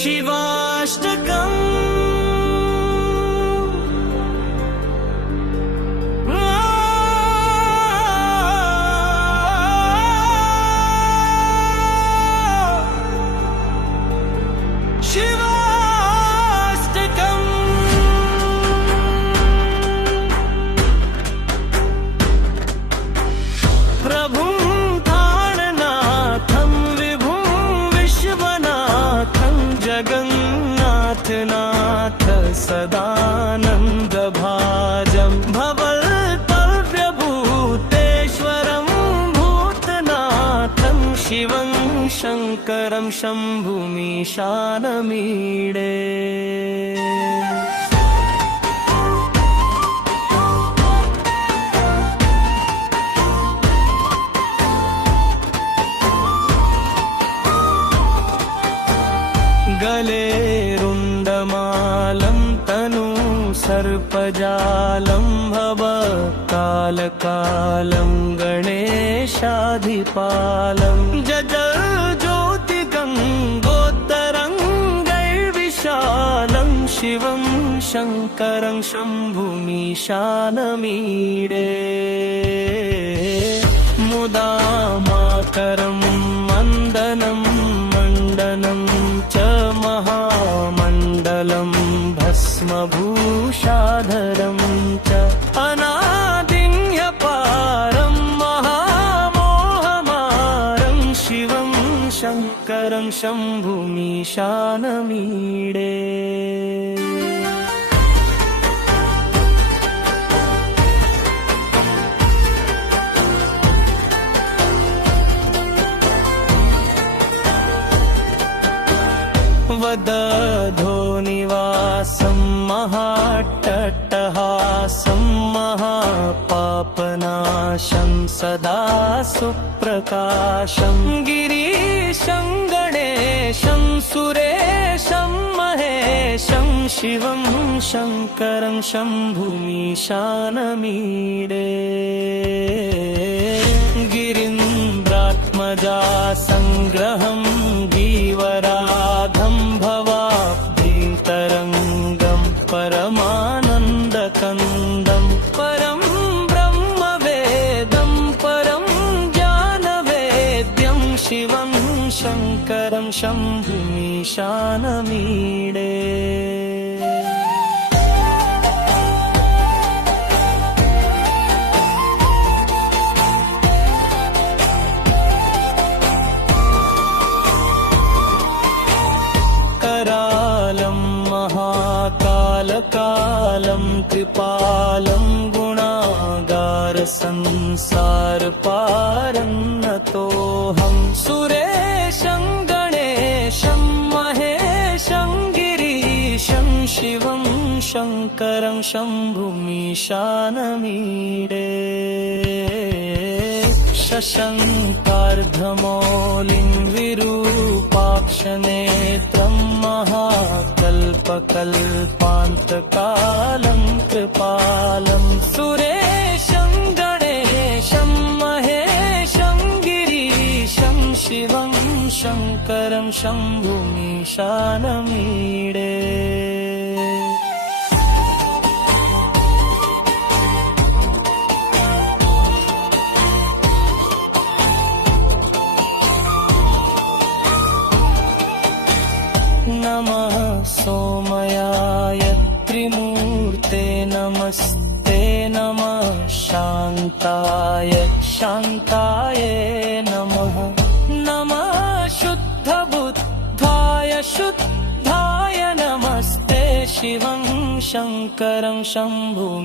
शिवाष्टकम् नाथ सदानंद भाजं भवल्पव्यभूतेश्वरं भूतनाथं शिवं शंकरं शंभुमीशानमीडे गले रुंडमालं तनु सर्पजालं भवकालकालं गणेशाधिपालं जजज्योतिगङ्गोत्तरङ्गैर्विशालं शिवं शंकरं शंभुमीशानमीडे मुदामाकरं वन्दनं मण्डनं च महामण्डलं भस्मभूषाधरं च अनादिन्यपारं महामोहमारं शिवं शंकरं शंभुमीशानमीडे वदधोनिवासं महाट्टहासं महापापनाशं सदा सुप्रकाशं गिरीशं गणेशं सुरेशं महेशं शिवं शंकरं शंभुमीशानमीडे गिरीन्द्रात्मजा संग्रहं गीवराधं भवाब्धितरङ्गं परमानन्दकन्दं परं ब्रह्मवेदं परं ज्ञानवेद्यं शिवं शंकरं शंभुमीशानमीडे करालं महाकालकालं कृपालं गुणागारसंसारपारं नतोऽहं सुरेशं गणेशं महेशं गिरीशं शिवं शंकरं शंभुमीशानमीडे शशंकार्धमौलिं विरूपाक्षनेत्रं महाकल्पकल्पान्तकालं कृपालं सुरेशं गणेशं महेशं गिरीशं शिवं शंकरं शंभुमीशानमीडे नमः सोमयाय त्रिमूर्ते नमस्ते नमः शान्ताय शान्ताय नमः नमः शुद्धबुद्धाय शुद्धाय नमस्ते शिवं शंकरं शंभुमीशानमीडे